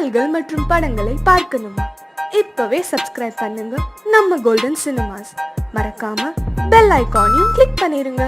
பாடல்கள் மற்றும் படங்களை பார்க்கணுமா? இப்பவே சப்ஸ்கிரைப் பண்ணுங்க நம்ம கோல்டன் சினிமாஸ். மறக்காம பெல் ஐகானையும் கிளிக் பண்ணிருங்க.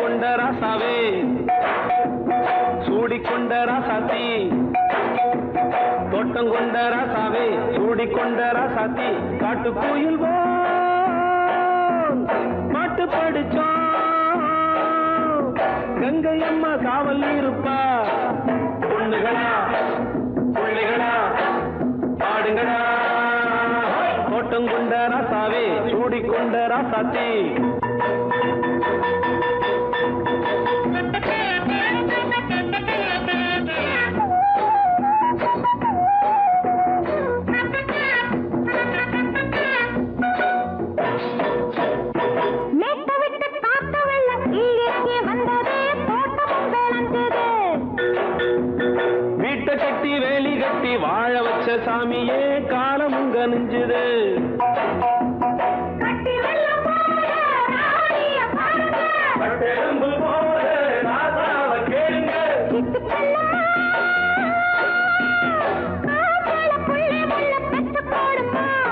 கொண்ட ராசாவே சூடிக்கொண்ட ராசாத்தி, தோட்டம் கொண்ட ராசாவே சூடிக்கொண்ட ராசாத்தி, காட்டு கோயில் பாட்டு படிச்சோம். கங்கை அம்மா காவல் இருப்பா. பொண்ணுகளா பிள்ளைகளா பாடுங்களா. தோட்டம் கொண்ட ராசாவே சூடிக்கொண்ட ராசாத்தி. கட்டி வேலி கட்டி வாழ வச்ச சாமியே காலம் உங்க நெஞ்சுது.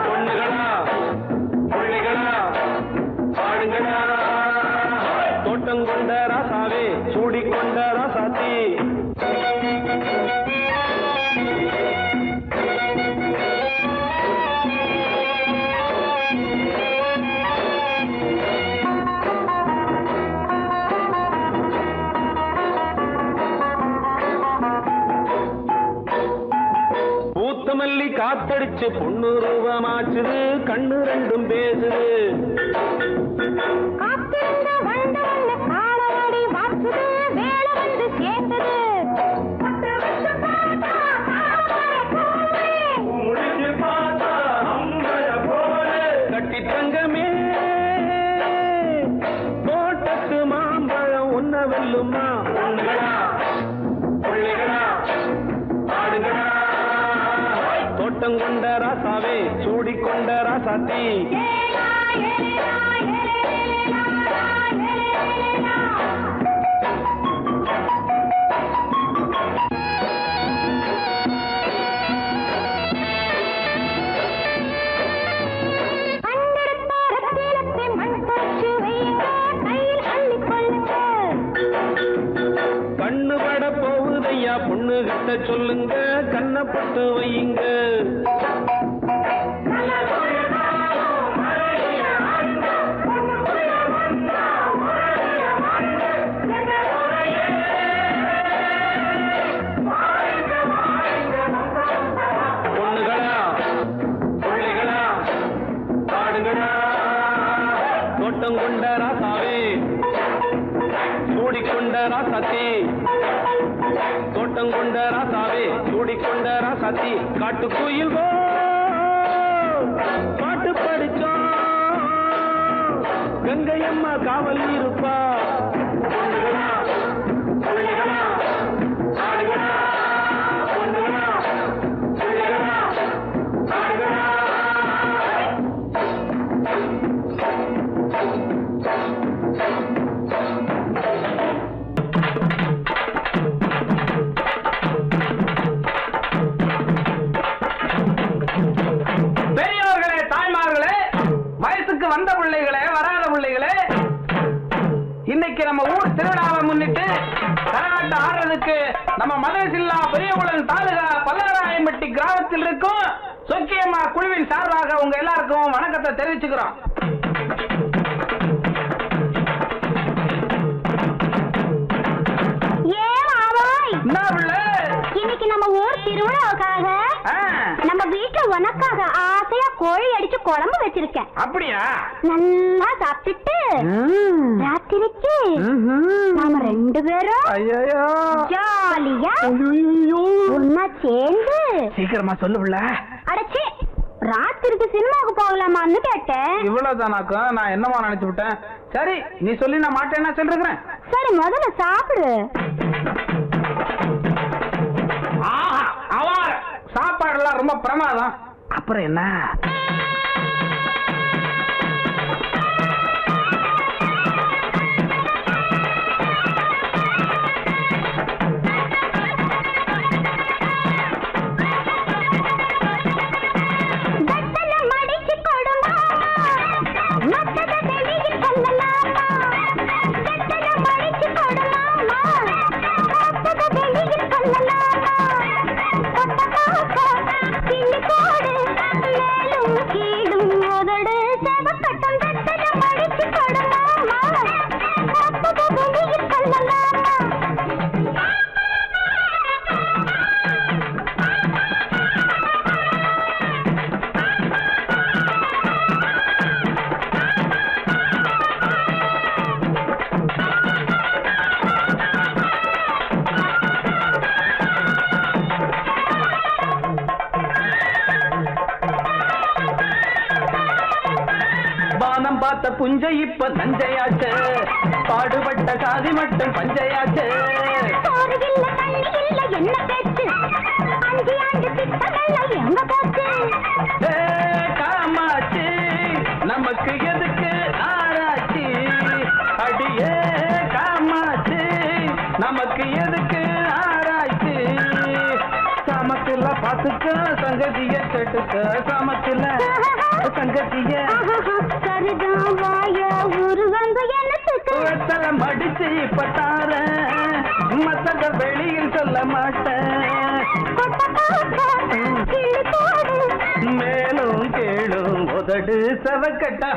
பொண்ணுகளா பிள்ளைகளா பாடுங்களா. தோட்டம் கொண்ட ராசாவே சூடிக்கொண்ட ராசாத்தி. மல்லி காத்தடிச்சு பொண்ணு ரூபமாச்சுது. கண்ணு ரெண்டும் பேசுது. கட்டி தங்கமே தோட்டத்து மாம்பழம் உன்ன வெல்லுமா. பொண்ணுகளா பிள்ளைகளா பாடுங்களா. தோட்டம் கொண்ட ராசாவே சூடிக்கொண்ட ராசாத்தி. கண்ணு பட போகுதையா பொண்ணு கிட்ட சொல்லுங்க. கண்ணப்பட்டு வையுங்க. பொண்ணுகளா பிள்ளைகளா பாடுங்களா. தோட்டம் கொண்ட ராசாவே சூடிக்கொண்ட ராசாத்தி. தோட்டம் கொண்ட ராசாவே சூடிக்கொண்ட ராசாத்தி, காட்டு கோயில் பாட்டு படிச்சோம். கங்கை அம்மா காவல் இருப்பா. பொண்ணுகளா பிள்ளைகளா பாடுங்களா. பொண்ணுகளா பிள்ளைகளா பாடுங்களா. பெரியவர்களே, தாய்மார்களே, வயசுக்கு வந்த பிள்ளைகளே, வராத பிள்ளைகளே, இன்னைக்கு நம்ம ஊர் திருவிழாவை முன்னிட்டு கரகாட்டம் ஆடுறதுக்கு நம்ம மதுரைசில்லா பெரியகுளம் தாலுகா பல்லாராயம்பட்டி கிராமத்தில் இருக்கும் சொக்கியம்மா குழுவின் சார்பாக உங்க எல்லாருக்கும் வணக்கத்தை தெரிவிச்சுக்கிறோம். இன்னைக்கு நம்ம ஊர் திருவிழாவுக்காக நம்ம வீட்டுல உனக்காக ஆசையா கோழி அடிச்சு குழம்பு வச்சிருக்கேன். அப்படியா? நல்லா சாப்பிட்டுட்டு ராத்திரிக்கு நாம 2 பேரும் ஜாலியா ஒன்னா சேர்ந்து சீக்கிரமா சொல்லுவில்ல. அடச்சி ராத்திரிக்கு சினிமாவுக்கு போகலாமான்னு கேட்டேன். இவ்வளவுதானாக்கா? நான் என்னமா நினைச்சு விட்டேன். சரி நீ சொல்லி நான் மாட்டேன்னா சொல்றேன். சரி முதல்ல சாப்பிடு. சாப்பாடுலாம் ரொம்ப பிரமாதம். அப்புறம் என்ன? பார்த்த புஞ்சை இப்ப நஞ்சையாச்சு, பாடுபட்ட சாதி மட்டும் பஞ்சையாச்சு. காமாச்சு நமக்கு எதுக்கு ஆராய்ச்சி? அடியே காமாச்சு நமக்கு எதுக்கு ஆராய்ச்சி? சமத்துல பாத்துக்க சங்கதிய கேட்டுக்க, சமத்துல சங்கதிய மடிச்சு இப்ப தார மத்தத வெளியில் சொல்ல மாட்டேன். மேலும் கேளும் உதடு செவக்கட்டா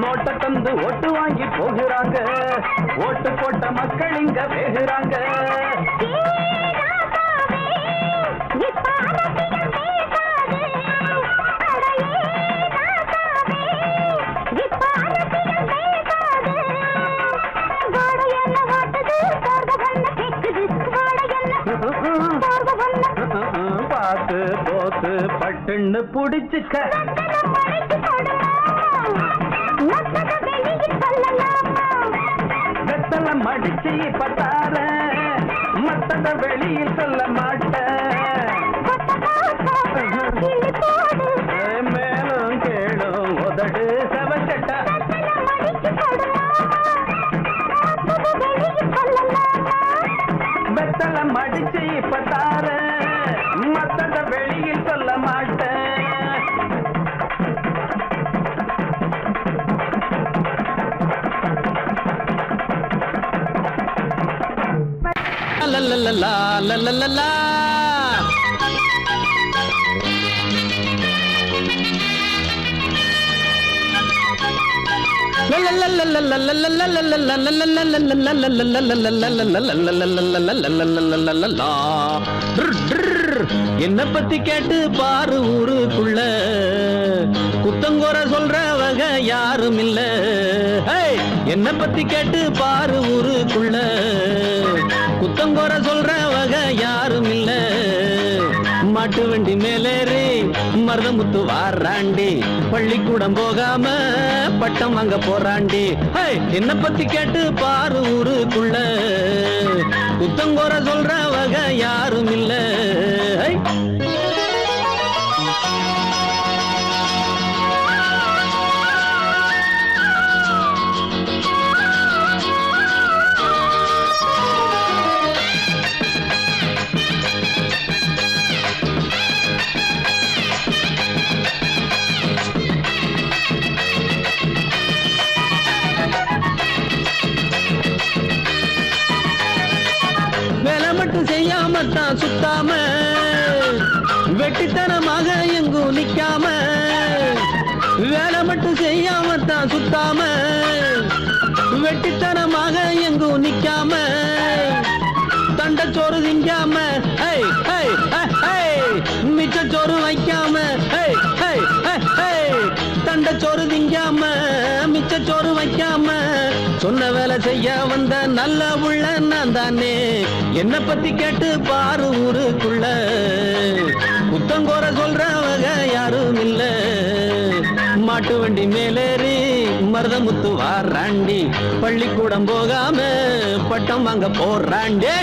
நோட்ட தந்து ஓட்டு வாங்கி போகிறாங்க, ஓட்டு போட்ட மக்கள் இங்க பேசுறாங்க. பார்த்து போத்து பட்டுன்னு புடிச்சுக்க, வெத்தல மடிச்சு பத்தார மத்தத வெளியில் சொல்ல மாட்டேன். மேலும் கேளும் உதடு செவக்கட்ட, வெத்தல மடிச்சு பத்தார மத்தத வெளியில் சொல்ல மாட்டேன். la la la la la la la என்ன பத்தி கேட்டு பாரு ஊருக்குள்ள குத்தங்கோர சொல்றவங்க யாரும் இல்ல. என்ன பத்தி கேட்டு பாரு ஊருக்குள்ள குத்தங்கோர சொல்றவங்க யாரும் இல்ல. மாட்டு வண்டி மேலேறி மருதமுத்து வாராண்டி, பள்ளிக்கூடம் போகாம பட்டம் வாங்க போறாண்டி. என்ன பத்தி கேட்டு பாரு ஊருக்குள்ள குத்தங்கோர சொல்றவங்க யாரும் இல்ல. மட்டும் செய்யாமத்தான் சுத்தாம வெட்டித்தனமாக எங்கும் நிக்காம வேலை மட்டும் செய்யாமத்தான் சுத்தாம வெட்டித்தனமாக எங்கும் நிக்காம தண்டச்சோறு திங்காம மிச்சச்சோறு வைக்காம தண்டச்சோறு திங்காம மிச்சச்சோறு வைக்காம சொன்ன வேலை செய்ய வந்த நல்ல உள்ள நான் தானே என்ன பத்தி கேட்டு பாரு ஊருக்குள்ள புத்தங்கோர சொல்றவங்க யாரும் இல்ல மாட்டு வண்டி மேலேறி மருதமுத்து வாராண்டி பள்ளிக்கூடம் போகாம பட்டம் வாங்க போறாண்டே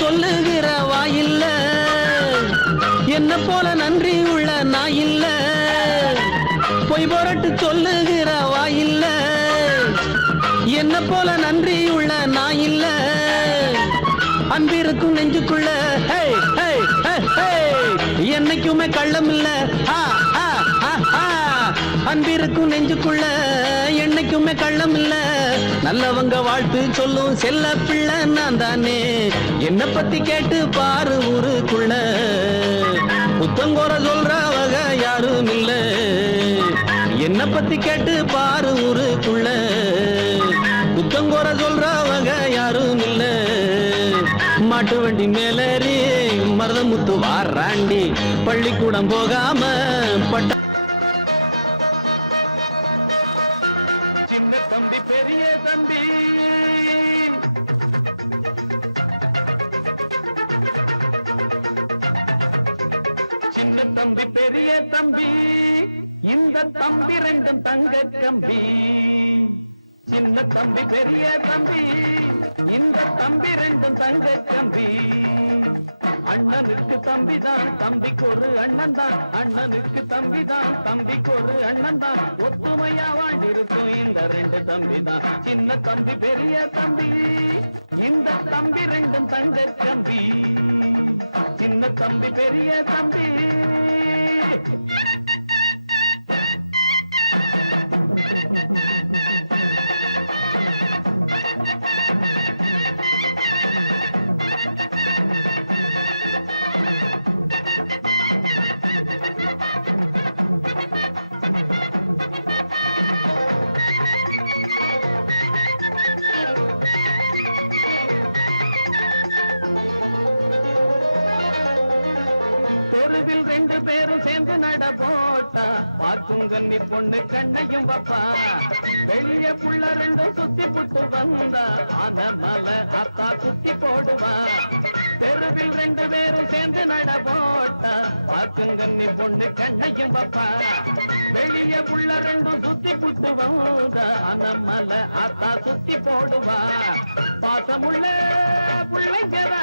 சொல்லுகிற வாயில்ல என்ன போல நன்றி உள்ள நாயில்ல பொய் பொரட்டு சொல்லுகிற வாயில்ல என்ன போல நன்றி உள்ள நாயில்ல அன்பிருக்கும் நெஞ்சுக்குள்ள என்னைக்குமே கள்ளம் இல்ல அன்பிருக்கும் நெஞ்சுக்குள்ள என்னைக்குமே கள்ளம் இல்ல நல்லவங்க வாழ்த்து சொல்லும் செல்ல பிள்ளை நான் தானே என்ன பத்தி கேட்டு பாரு ஊருக்குள்ள புத்தங்கோர சொல்றவங்க யாரும் இல்ல என்ன பத்தி கேட்டு பாரு ஊருக்குள்ள புத்தங்கோர சொல்றவங்க யாரும் இல்ல மாட்டு வண்டி மேலேறி மருதமுத்து வாராண்டி பள்ளிக்கூடம் போகாம பட்ட சின்ன தம்பி பெரிய தம்பி சின்ன தம்பி பெரிய தம்பி இந்த தம்பி ரெண்டும் தங்க கம்பி சின்ன தம்பி பெரிய தம்பி இந்த தம்பி ரெண்டும் தங்க கம்பி அண்ணனுக்கு தம்பிதான் தம்பிக்கு ஒரு அண்ணன் தான் அண்ணனுக்கு தம்பிதான் தம்பிக்கு ஒரு அண்ணன் தான் ஒத்துமையா வாழ்ந்திருக்கும் இந்த ரெண்டு தம்பி தான் சின்ன தம்பி பெரிய தம்பி இந்த தம்பி ரெண்டும் தங்க தம்பி சின்ன தம்பி பெரிய தம்பி தெருவில் ரெண்டு பேரும் சேர்ந்து நட போட்டா பார்க்கும் கண்ணி பொண்ணு கண்ணையும் வப்பா வெளிய புள்ள ரெண்டும் சுத்தி புட்டு வந்தா ஆன மலை அத்தா சுத்தி போடுவா தெருவில் ரெண்டு பேரும் சேர்ந்து நட போட்டா பார்க்கும் கண்ணி பொண்ணு கண்ணையும் வப்பா வெளிய புள்ள ரெண்டும் சுத்தி புட்டு வந்தா ஆன மலை அத்தா சுத்தி போடுவா பாசமுள்ள புள்ளைங்கதா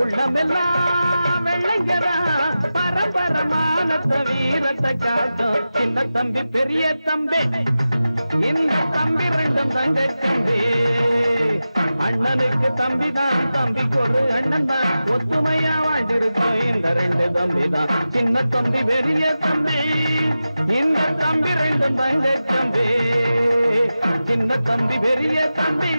உள்ளமெல்லாம் வெள்ளைங்கதா பரம்பரமானத்த வீரத்தை காட்டும் சின்ன தம்பி பெரிய தம்பி இந்த தம்பி ரெண்டும் தங்க தம்பி அண்ணனுக்கு தம்பி தான் தம்பிக்கு ஒரு அண்ணன் தான் ஒத்துமையா வாழ்ந்திருக்கும் இந்த ரெண்டு தம்பி தான் சின்ன தம்பி பெரிய தம்பி இந்த தம்பி ரெண்டும் தங்க தம்பி சின்ன தம்பி பெரிய தம்பி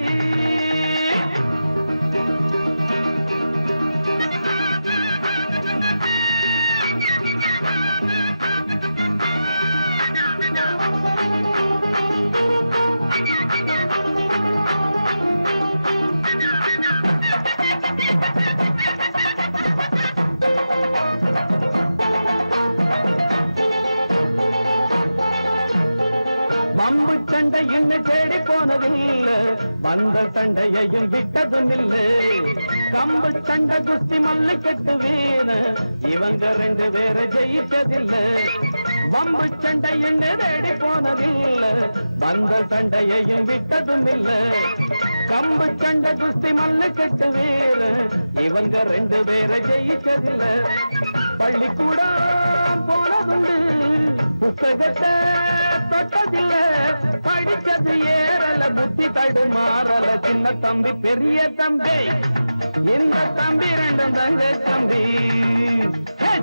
பம்பு சண்டை இன்னும் தேடி போனதில்ல வந்த சண்டையையும் விட்டதும் இல்ல கம்பு சண்டை குஸ்தி மல்லு கட்டு வீண இவங்க ரெண்டு பேரை ஜெயிச்சதில்ல வம்பு சண்டை என்ன தேடி போனதில்லை, வந்த சண்டையையும் விட்டதும் இல்ல. கம்பு சண்டை குஸ்தி மல்லு கட்டு வீர இவங்க 2 பேரை ஜெயிச்சதில்ல. பள்ளிக்கூடம் போனதுண்டு, புத்தகத்தை தொட்டதில்ல. படிச்சது ஏறல, புத்தி தடுமாறல. சின்ன தம்பி பெரிய தம்பி, இந்த தம்பி 2 தங்க தம்பி.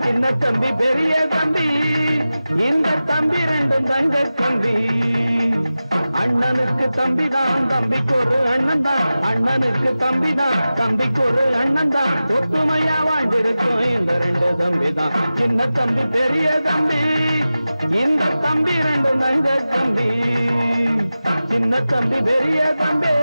சின்ன தம்பி பெரிய தம்பி, இந்த தம்பி 2 தங்க தம்பி. அண்ணனுக்கு தம்பி தான், தம்பிக்கு ஒரு அண்ணன் தான். அண்ணனுக்கு தம்பி தான், தம்பிக்கு ஒரு அண்ணன் தான். ஒத்துமையா வாழ்ந்திருக்கும் இந்த 2 தம்பி தான். சின்ன தம்பி பெரிய தம்பி, இந்த தம்பி 2 தங்க தம்பி. சின்ன தம்பி பெரிய தம்பி.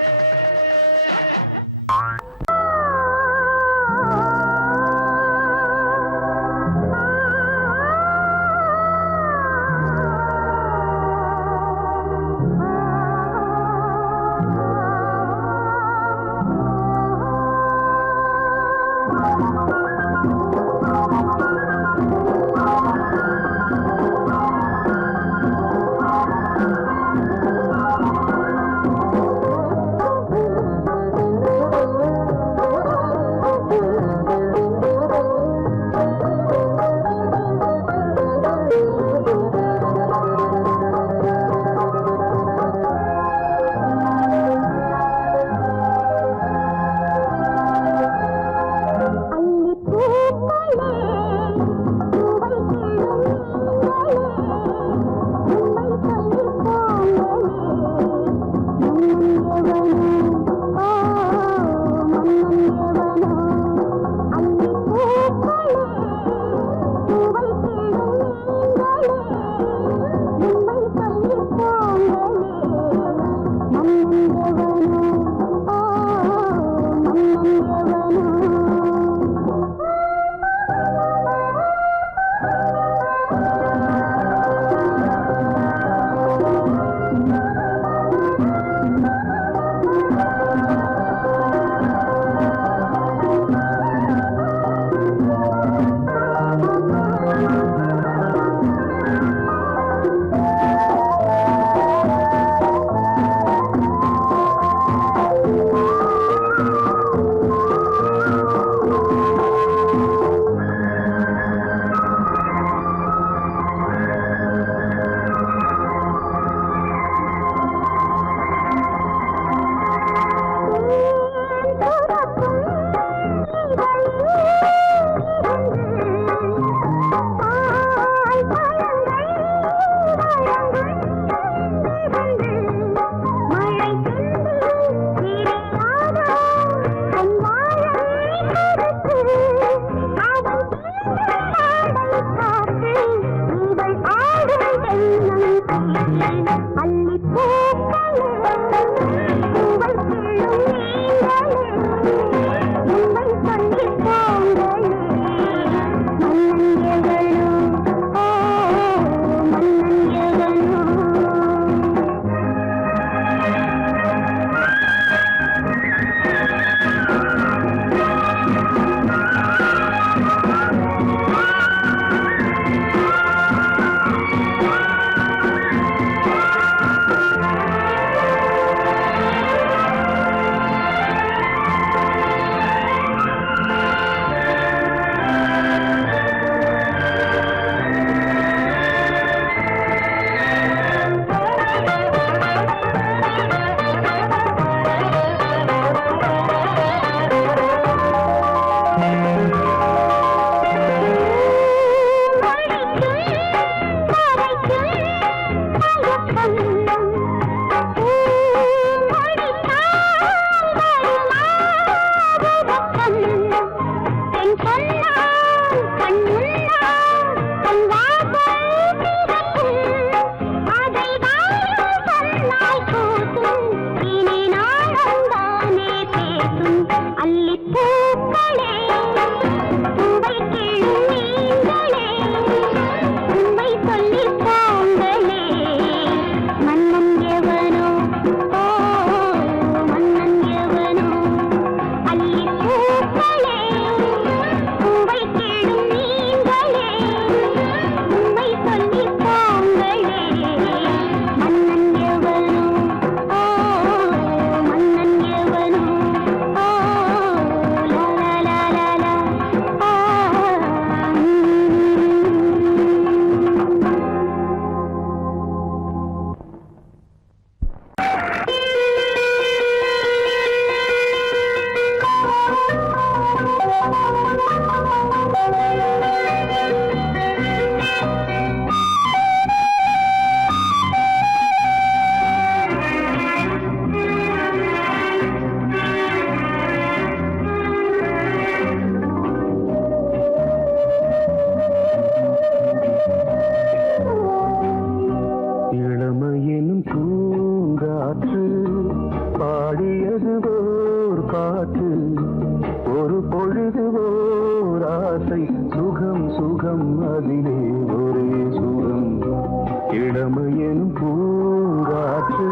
என் பூங்காற்று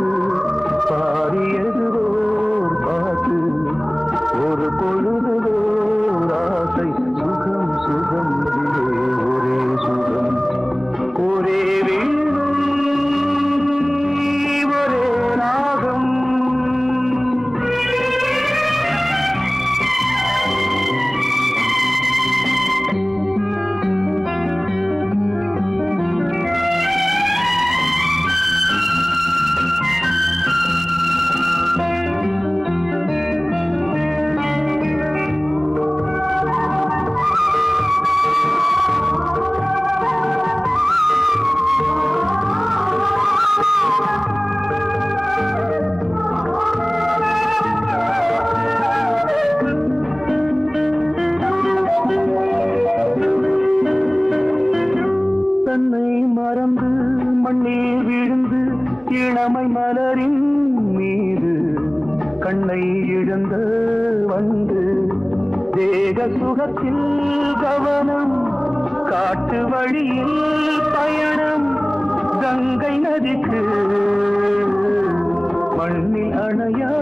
பாடியது ஓர் பாட்டு ஒரு பொழுதுவோர் ஆசை சுகம் சுகம் ஒரே சுகம் ஒரே வீணை ஒரே ராகம் தன்னை மறந்து மண்ணில் விழுந்து இளமை மலரின் மீது கண்ணை இழந்த வந்து தேக சுகத்தில் கவனம் காட்டு வழியில் பயணம் கங்கை நதிக்கு மண்ணில் அணையா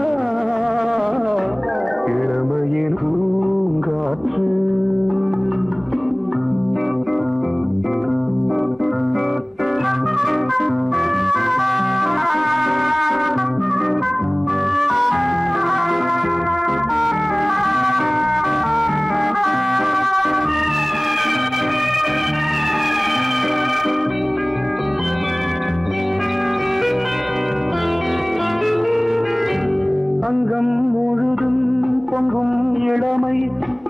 இளமையின் பூங்காற்று அங்கம் முழுதும் பொங்கும் இளமை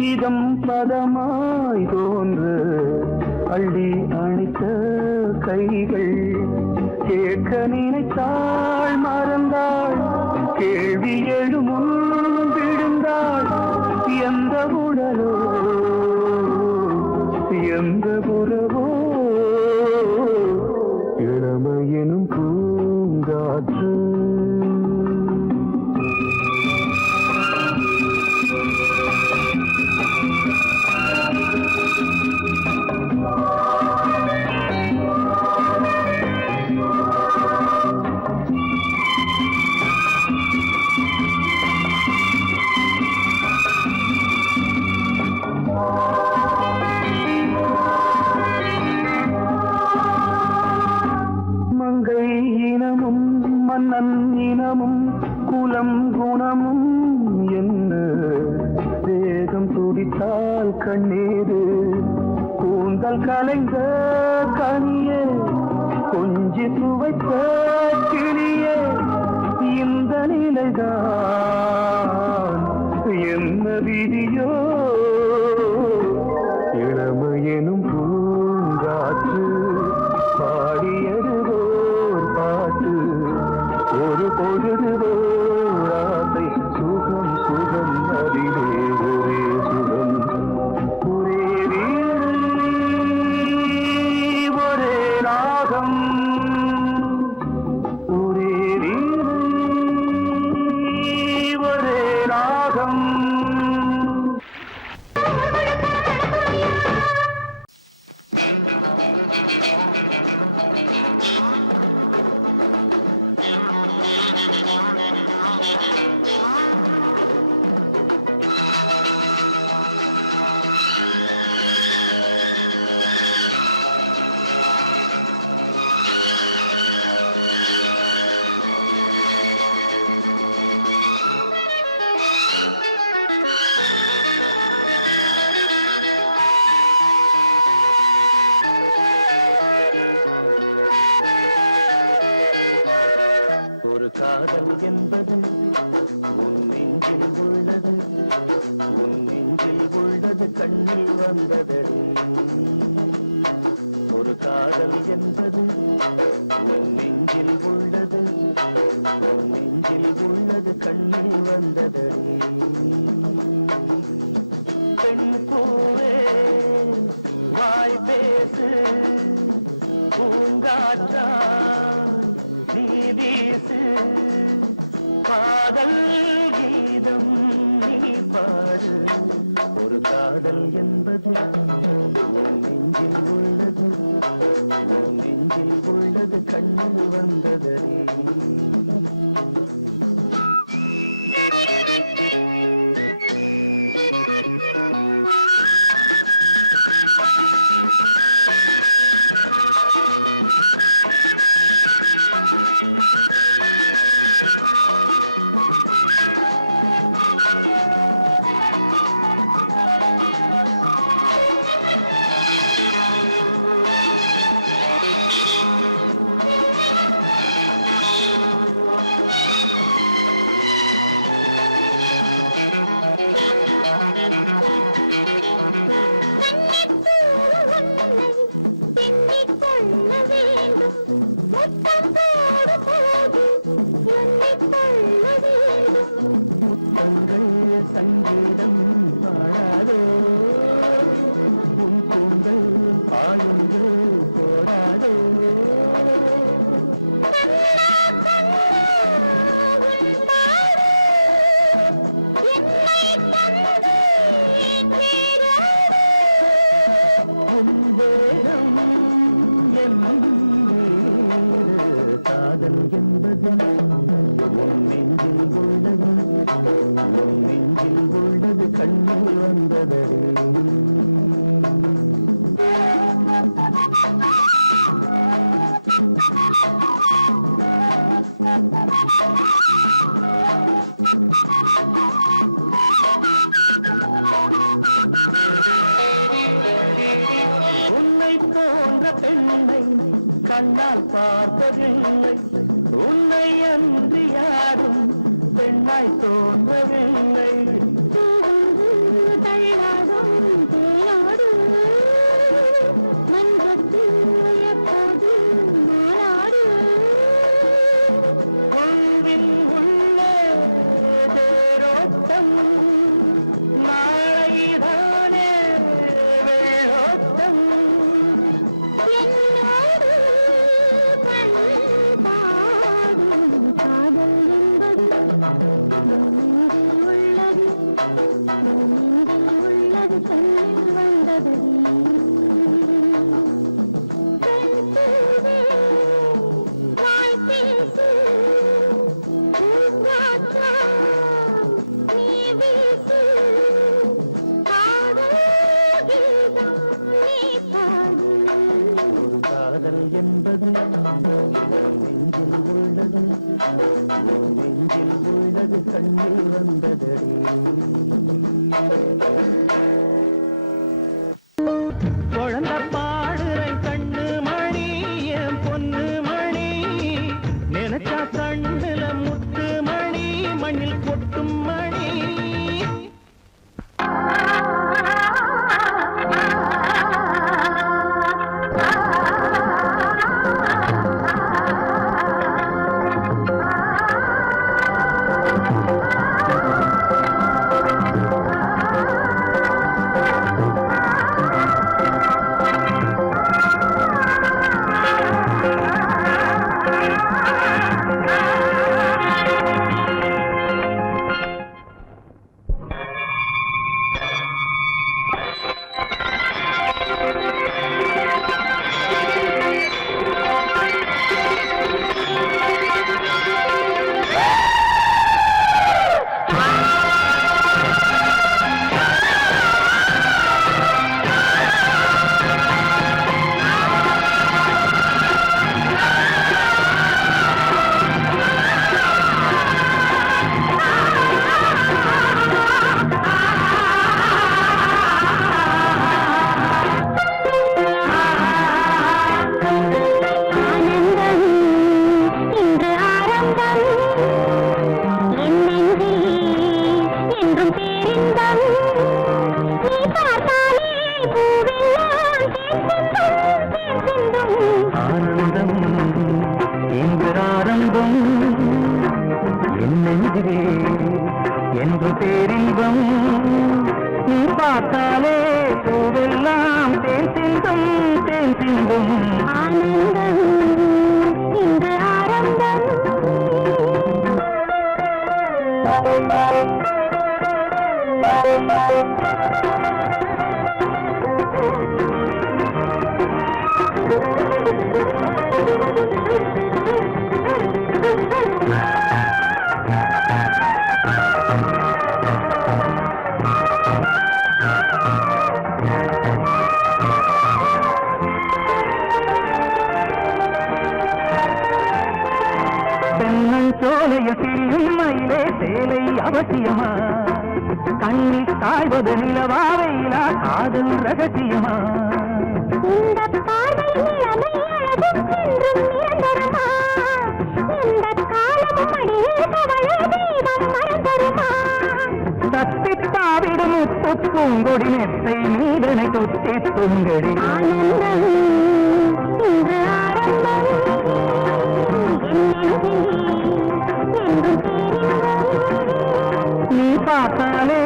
இதம் பதமாய் தோன்று அள்ளி அணைத்த கைகள் கேட்க நினைத்தாள் மறந்தாள் கேள்வி எழுமுன் விழுந்தாள் எந்த உடலோ எந்த புறவோ இளமையெனும் பூங்காற்று மங்கை இனமும் மன்னன் இனமும் குலம் குணமும் என்ன வேகம் துடித்தால் கண்ணீரு கூந்தல் கலைந்த கனியே கொஞ்சி துவைத்த கிளியே இந்த நிலைதான் என்ன விதியோ இளமையெனும் பூங்காற்று பாடியதுவோர் பாட்டு ஒரு பொழுதுவோர் ஆசை சுகம் சுகம் அதிலே ஒரே சுகம் ஒரே வீணை ஒரே ராகம் ஒரே வீணை ஒரே ராகம் காதல் என்பது உன் நெஞ்சில் உள்ளது உன் நெஞ்சில் உள்ளது கண்ணில் வந்ததடி ஒரு காதல் என்பது உன் நெஞ்சில் உள்ளது உன் நெஞ்சில் உள்ளது கண்ணில் வந்ததடி பெண் பூவே வாய் பேசு பூங்காற்றா நீ வீசு காதல் கீதம் நீ பாடு ஒரு காதல் என்பது உன் நெஞ்சில் உள்ளது நெஞ்சில் உள்ளது கண்ணில் வந்ததடி முத்தங்கள் சங்கீதம் பாடாதோ உன் கூந்தல் ஆயுங்கள் போடாதோ உன்பேரம் என் காதல் என்பது உன் நெஞ்சில் உள்ளது உன் நெஞ்சில் உள்ளது கண்ணில் வந்தது உன்னை போன்ற பெண்ணை கண்ணால் பார்த்ததில்லை உன்னை அன்று யாரும் பெண்ணாய் தோன்றவில்லை தள்ளாடும் தேனோடு மன்றத்தில் எப்போது மாறாடு உள்வில் உள்ள தேரோட்டம் நாளைதானே வெள்ளோட்டம் என்னோடு பண்பாடும் காதல் என்பது உள்ளது உள்ளது கண்ணில் வந்தது வாய் பேசு பூங்காற்றா நீ வீசு காதல் கீதம் நீ பாடு ஒரு காதல் என்பது நெஞ்சில் உள்ளது நெஞ்சில் உள்ளது கண்ணில் வந்தது குழந்தை பாடுறேன் கண்ணு மணி என் பொண்ணு மணி நினைச்சா கண்ணுல முத்து மணி மண்ணில் கொட்டும் மணி என்று பேரின்பம் நீ பார்த்தாலே பூவெல்லாம் தேன் சிந்தும் தேன் சிந்தும் ஆனந்தம் இன்று ஆரம்பம் தென்னஞ்சோலையில் திரியும் மயிலே சேலை அவசியமா கண்ணில் காய்வது நிலவா வெயிலா காதல் ரகசியமா இந்த பார்வை நிலைமை அழகுக்கென்றும் நிரந்தரமா இந்த காலமும் அடியே தவழ தெய்வம் மறந்தருமா தத்தித்தாவிடும் முத்து பூங்கொடி நெத்தை நீதனை தொத்தி துங்கடி ஆனந்தம் இன்று ஆரம்பம் நீ பார்த்தாலே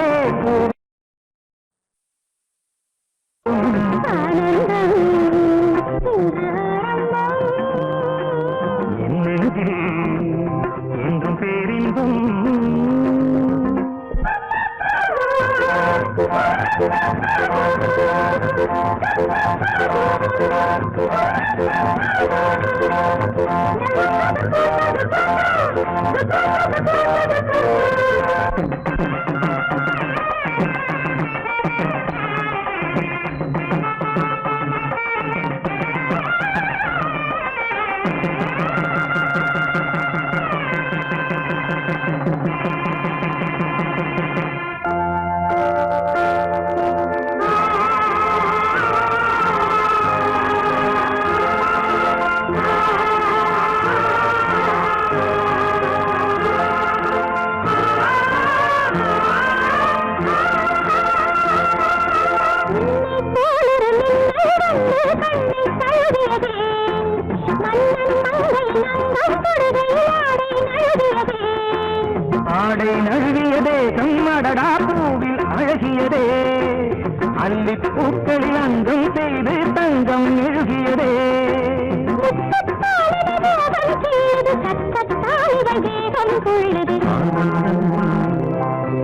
ஆனந்தம் இன்று ஆரம்பம் என்னது என்றும் பேரின்பம் ஆடை நழுவியதே கம்மடடா பூவில் அழகியதே அள்ளி பூக்களில் அங்கம் செய்து தங்கம் எழுகியதே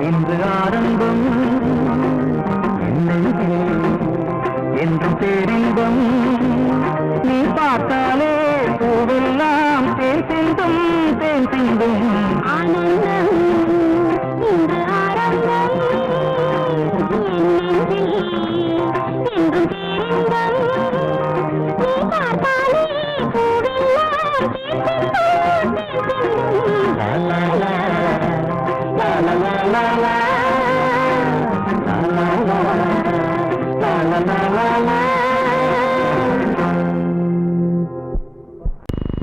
இன்று ஆரம்பம் என்றும் பேரின்பம் நீ பார்த்தாலே பூவெல்லாம் தேன் சிந்தும் தேன் சிந்தும் ஆனந்தம் இன்று ஆரம்பம் என்றும் பேரின்பம் நீ பார்த்தாலே பூவெல்லாம்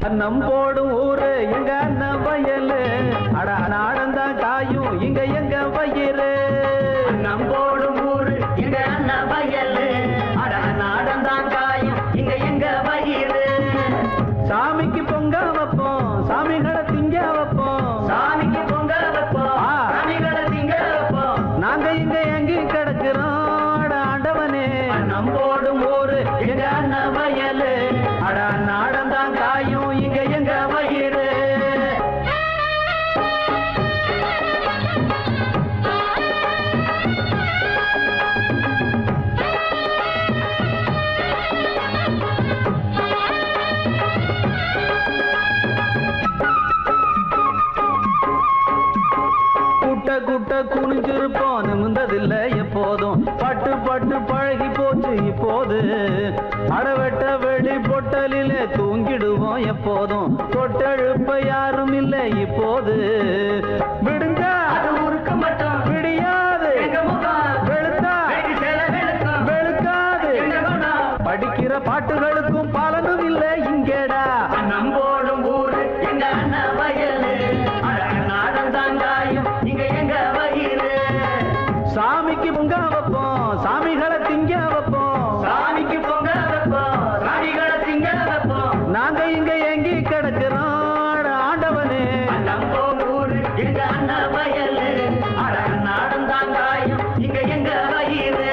அன்னம் போடும் ஊரு எங்க அண்ணன் வயலு அட நாடந்தான் காயும் இங்க எங்க வயிறு அன்னம் போடும் ஊரு எங்க அண்ணன் வயலு அட நாடந்தான் காயும் இங்க எங்க வயிறு சாமிக்கு பொங்க வைப்போம் சாமிகளை திங்க வைப்போம் சாமிக்கு பொங்க வைப்போம் சாமிகளை திங்க வைப்போம் நாங்க இங்க எங்கி கிடக்கிறோம் அட ஆண்டவனே அன்னம் போடும் ஊரு எங்க அண்ணன் வயலு அட நாடந்தான் காயும் இங்க எங்க வயிறு குட்ட குட்ட குனிஞ்சிருப்போம் நிமிந்ததில்ல எப்போதும் பட்டு பட்டு பழகி போச்சு இப்போது அடவெட்ட வெளி பொட்டலிலே தூங்கிடுவோம் எப்போதும் தொட்டெழுப்ப யாரும் இல்லை இப்போது விடுங்க உருக்க மட்டும் விடியாது வெளுத்தா வெளுக்காது படிக்கிற பாட்டுகளுக்கும் பலனும் இல்லை இங்கேடா நம்போடும் ஊரு எங்க அண்ணன் வயலு நாடந்தாங்காயும் இங்க எங்க வயிறு சாமிக்கு பொங்க வைப்போம் சாமிகளை திங்க வைப்போம் சாமிக்கு பொங்க வைப்போம் சாமிகளை திங்க வைப்போம் நாங்க இங்க எங்கி கிடக்கிறோம் ஆண்டவனே நம்போடும் ஊரு எங்க அண்ணன் வயலு நாடந்தாங்காயும் இங்க எங்க வயிறு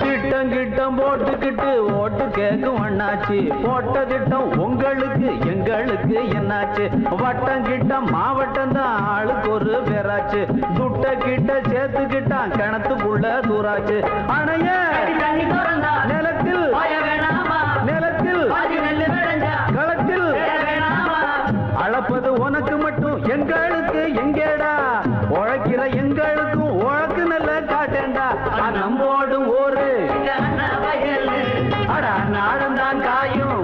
திட்டங்கிட்ட திட்டம் போட்டுக்கிட்டு ஓட்டு கேட்கும் அண்ணாச்சி. போட்ட திட்டம் உங்களுக்கு எங்களுக்கு என்னாச்சு? வட்டம் கிட்டம் மாவட்டம் தான் ஆளுக்கு ஒரு பேராச்சு. துட்ட கிட்ட சேர்த்துக்கிட்டான் கிணத்துக்குள்ள தூராச்சு. அணைய நிலத்தில் நிலத்தில் களத்தில் அளப்பது உனக்கு மட்டும் எங்களுக்கு எங்கேடா? உழைக்கிற எங்களுக்கும் உழக்கு நல்ல காட்டேண்டா. நம்போடும் ஊரு அடா நாடந்தான் காயும்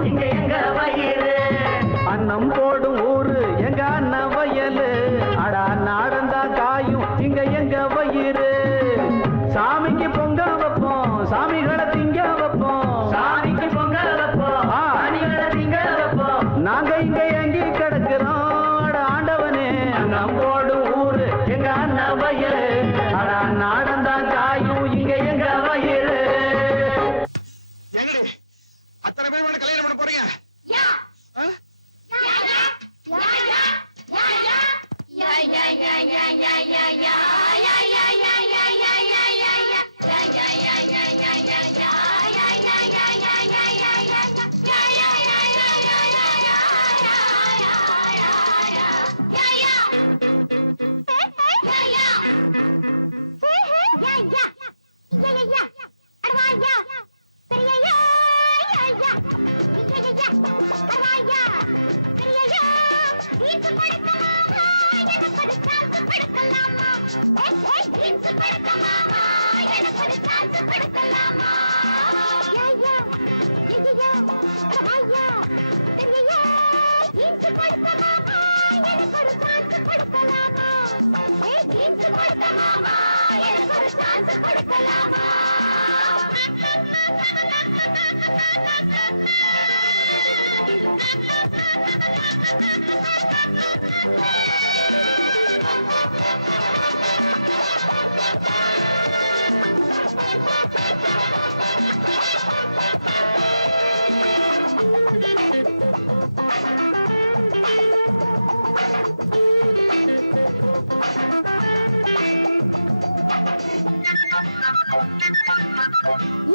அன்னம் போடும் ஊரு எங்க அண்ண வயலு. அடா நாடந்தான் காயும் இங்க எங்க வயிறு. சாமிக்கு பொங்க வைப்போம் சாமிகளை திங்க வைப்போம். சாமிக்கு பொங்க வைப்போம் சாமிகளை திங்க வைப்போம். நாங்க இங்க எங்கி கிடக்கிறோம் ஆண்டவனே. நம்போடும் ஊரு எங்க அண்ண வயலு. அடா நாடந்தான் காயும் இங்க எங்க வயிறு. எங்கடி அத்தனை பேர் மட்டும் கல்யாணம் பண்ண போறீங்க?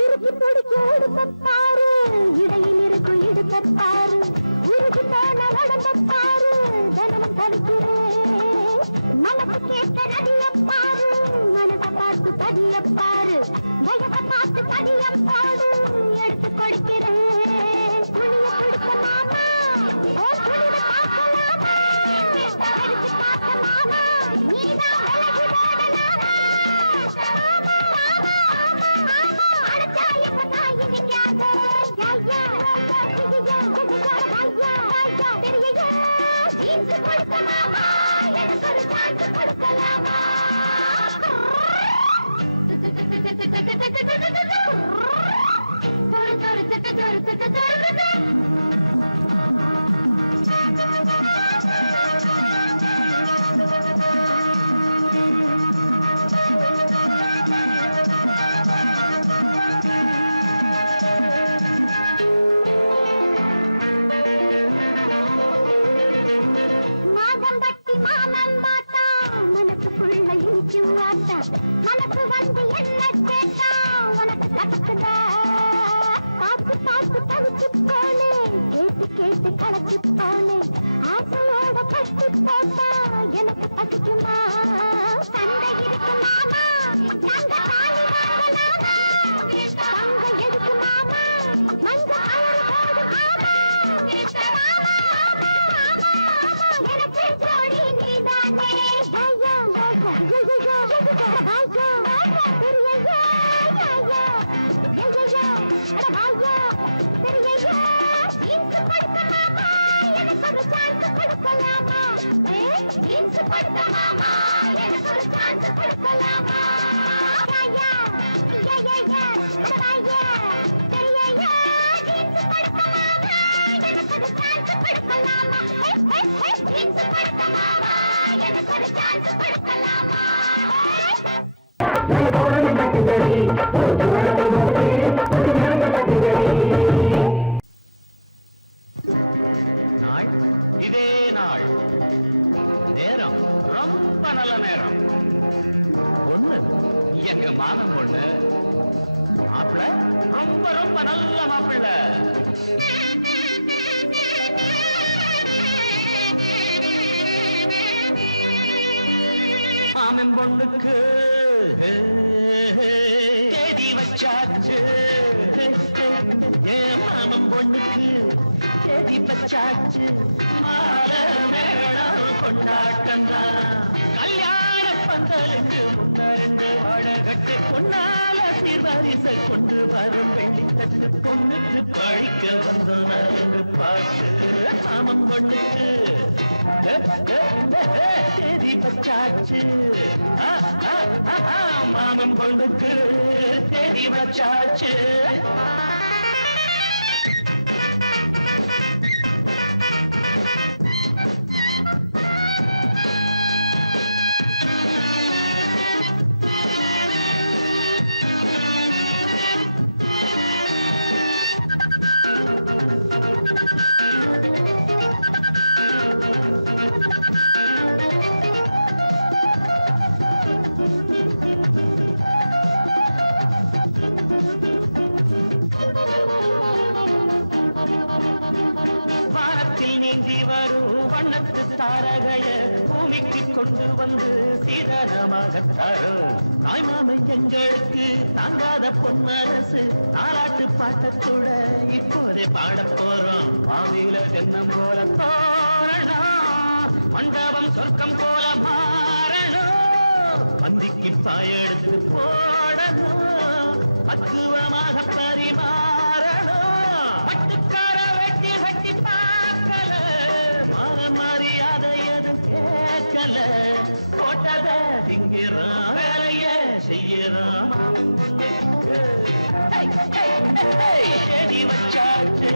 இருக்கு பிடிச்சு எடுப்பாரு, இடையில் இருக்கும் இடுப்பாரு, உருகி போன உடம்பாரு, தனமும் தவிக்கிறேன். மனசு கேட்ட நதியப்பாரு, மனசை பார்த்து பதியப்பாரு, வயசை பார்த்து பதியப்பாரு, எடுத்து கொடுக்கிறேன். துணிய கொடுத்த மாமா, ஓ துணிய பார்க்கலாமா, எடுத்து பார்த்த மாமா, நீதான் விலகி ஓடலாமா. மனசு வந்து என்ன கேட்டா உனக்கு கத்துதா? பார்த்து பார்த்து தவிச்சு போனே, கேட்டு கேட்டு கலச்சு போனே, ஆசையோட கட்டி போட்டா எனக்கு பசிக்குமா? சண்டை இருக்கு மாமா, நாங்க தாலி வாங்கலாமா? தங்க எதுக்கு மாமா, மஞ்ச கலர் போடும் ஆமா. எனக்கு ஜோடி நீதானே. நாள் இதே நாள், நேரம் ரொம்ப நல்ல நேரம். பொண்ணு எங்க மாமன் பொண்ணு மாப்பிள்ள ரொம்ப ரொம்ப நல்ல மாப்பிள்ள. மாமன் பொண்ணுக்கு தேதி வச்சாச்சு. ஏன் மாமன் பொண்ணுக்கு தேதி வச்சாச்சு. மால மேளம் கொண்டாட்டம் தான். கல்யாண பந்தலுக்கு முன்னறிந்து வாழகட்டு பொன்னால சீர்வரிச கொண்டு வரும் வெள்ளித்தட்டு. பொண்ணுக்கு பழிக்க வந்த நரங்கு பாட்டு. மாமன் பொண்ணுக்கு தேதி வச்சாச்சு. மாமன் பொண்ணுக்கு தேதி வச்சாச்சு. தாரகைய பூமிக்கு கொண்டு வந்து சீதனமாக தரும். தாய்மாமன் எங்களுக்கு தாங்காத பொன்மனசு. தாலாட்டு பாட்டத்தோட இப்போதே பாட போறோம். பாவியில தென்னம் போல தோரணம். மண்டபம் சொர்க்கம் போல மாறணும். பந்திக்கு பாயெடுத்து போடணும். பக்குவமாக பரிமாறணும். பட்டுக்கார வெட்டி வெட்டி பார்க்கல. மரியாதை எதுவும் கேட்கல. போட்டத திங்கிறான். வேலைய செய்யறான். தேடி வச்சாச்சு.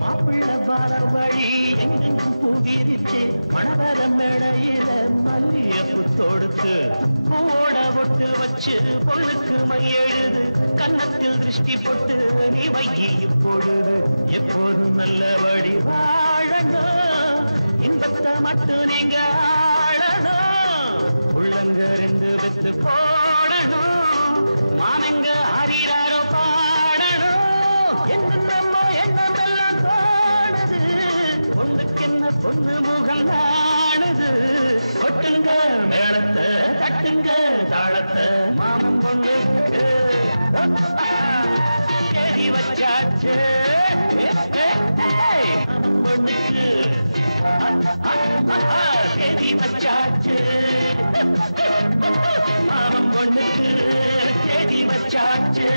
மாப்பிள்ள வார வழி எங்கெங்கும் பூவிரிச்சு. மணவர மேடையில மல்லியப்பு தொடுத்து பூவோட ஒட்டு வச்சு பொண்ணுக்கு மையெழுது. கன்னத்தில் திருஷ்டி போட்டு நீ வையி இப்பொழுது. எப்போதும் நல்லபடி வாழணும். இன்பத்தை மட்டும் நீங்க ஆளணும். உள்ளங்க 2 வெத்து போடணும். மானங்க ஆறிறாரோ பாடணும். என்னென்னமோ எண்ணமெல்லாம் தோணுது. பொண்ணுக்கு என்ன பொண்ணு முகம் நாணுது. கொட்டுங்க மேளத்தை தட்டுங்க தாளத்தை. மாமன் பொண்ணுக்கு தேதி வச்சாச்சு. மாமன் பொண்ணுக்கு தேதி வச்சாச்சு. மாமன் பொண்ணுக்கு தேதி வச்சாச்சு.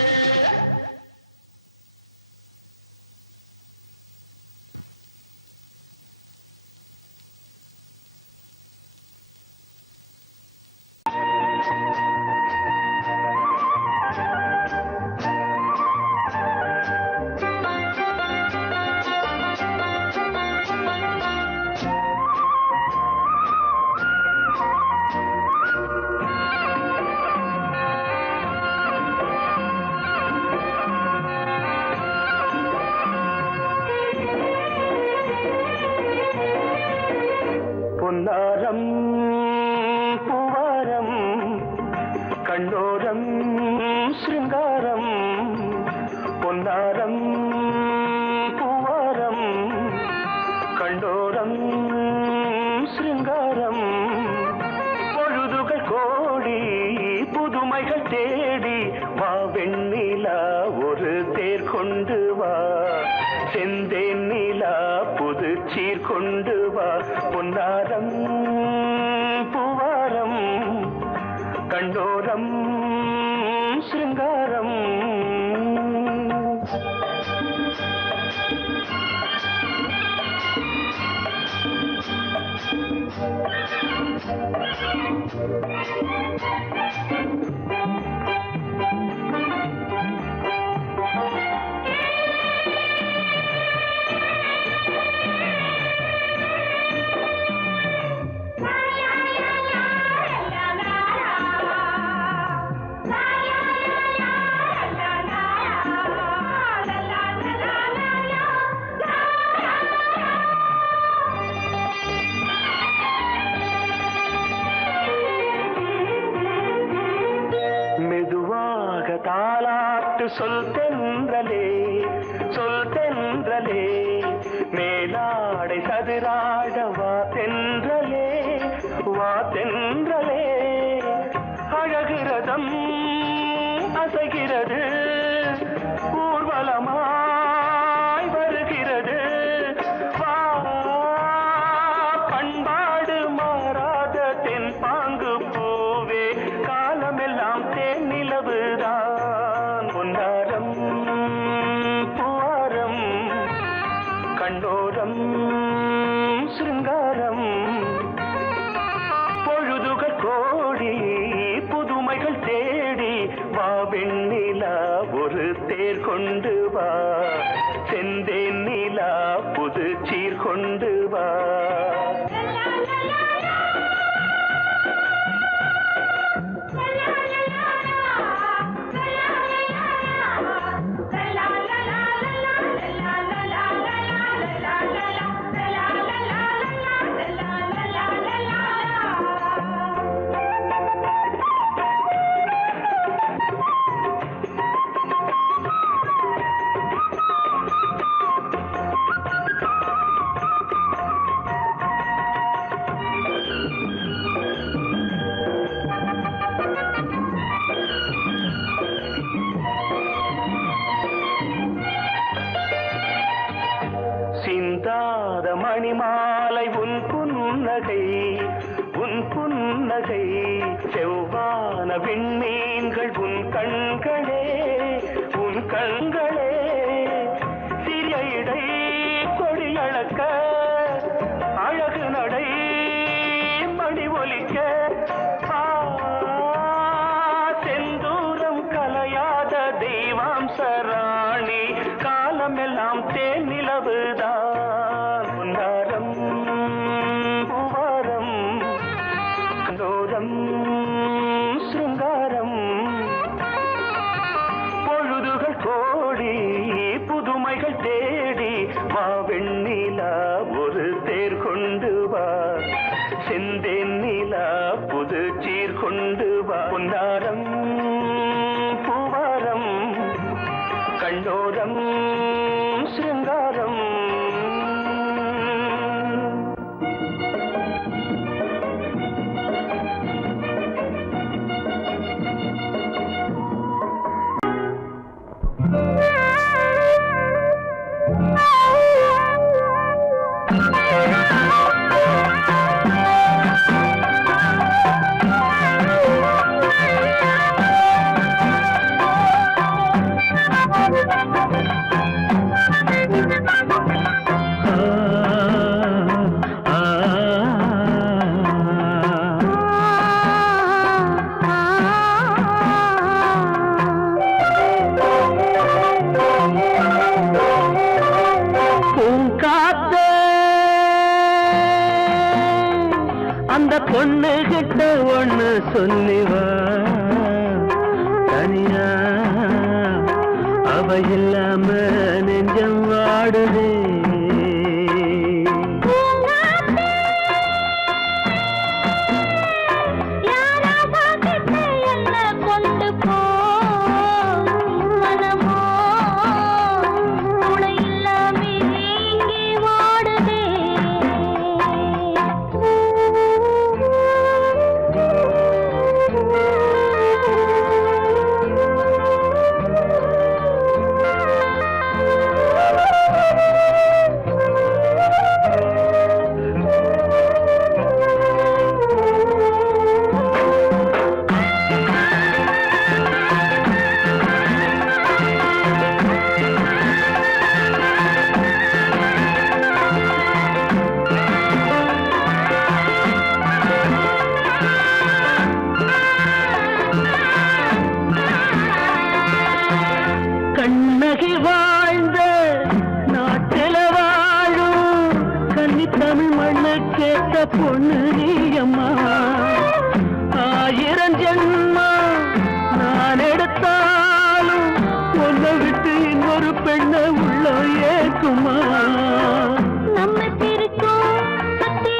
பொன்னாரம் பூவாரம் கண்ணோரம் சிருங்காரம். பொன்னாரம் பூவாரம் கண்டோரம் சிருங்காரம். பொழுதுகள் கோடி புதுமைகள் தேடி வா வெண்ணிலா ஒரு தேர் கொண்டு வா. செந்தேன் நிலா புது சீர் கொண்டு வா. பொன்னாரம் பூவாரம் கண்டோரம் சிருங்காரம். பாட்டு சொல் தென்றலே சொல் தென்றலே மேலாடை சதுராட வா தென்றலே வா தென்றலே அழகிறதம் அசைகிறது ஊர்வலமாய் வருகிறது வா பண்பாடு மாறாத தென் பாங்கு பூவே காலமெல்லாம் தேன் நிலவுதான் பொன்னாரம் பூவாரம் கண்டோரம் சிருங்காரம் பொழுதுகள் கோடி புதுமைகள் தேடி வா வெண்ணிலா ஒரு தேர் கொண்டு வா செந்தேன் நிலா புது சீர் கொண்டு வா சிந்தாத மணிமாலை உன் புன்னகை செவ்வான விண்மீன்கள் உன் கண்களே சிறிய இடை கொடியளக்க அழகு நடை மணி ஒலிக்க செந்தூரம் கலையாத தெய்வாம்சராணி காலமெல்லாம் தேன் நிலவுதான் பொன்னாரம் பூவாரம் கண்டோரம் சிருங்காரம் பொழுதுகள் கோடி புதுமைகள் தேடி வா வெண்ணிலா ஒரு தேர் கொண்டு வா செந்தேன் நிலா புது சீர் கொண்டு வா பொன்னாரம் பூவாரம் கண்டோரம் சிருங்காரம் அந்த பொண்ணு கிட்ட ஒண்ணு சொல்லிவா தனியா அவ இல்லாம நெஞ்சம் வாடுதே பொண்ணு நீயம்மா ஆயிரம் ஜென்மா நான் எடுத்தாலும் ஒன்ன விட்டு இன்னொரு பெண்ண உள்ள ஏக்குமா நம்ம பிரிக்கும் சக்தி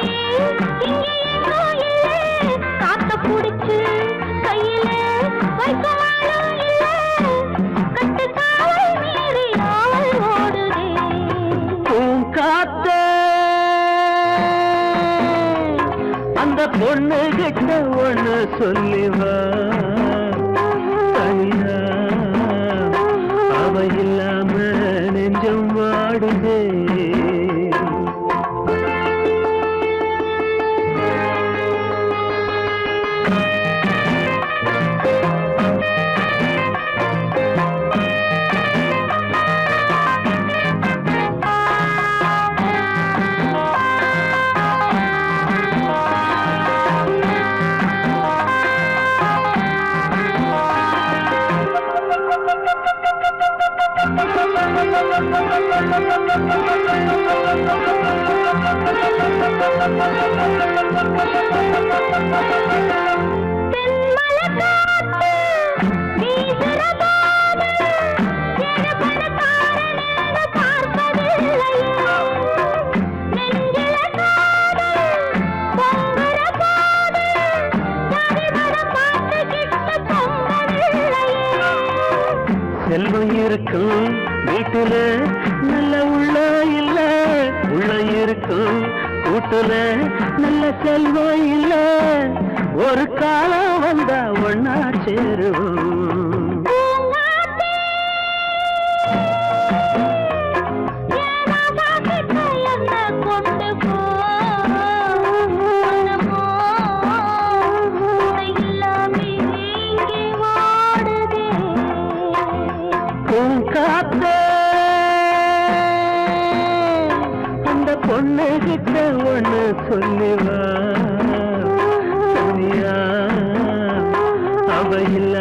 இங்கே காத்த புடிச்சு கையில வைக்கவாளும் இல்லை கட்ட பொண்ணு கிட்ட ஒண்ணு சொல்லிவா தனியா அவ இல்லாம நெஞ்சம் வாடுதே. செல்வம் இருக்கும் வீட்டுல நல்ல உள்ள இல்ல, உள்ள இருக்கும் கூட்டுல நல்ல செல்வம் இல்ல, ஒரு காலம் வந்தா ஒன்னா சேருவோம். அந்த பொண்ணு கிட்ட ஒண்ணு சொல்லிவா தனியா அவ இல்ல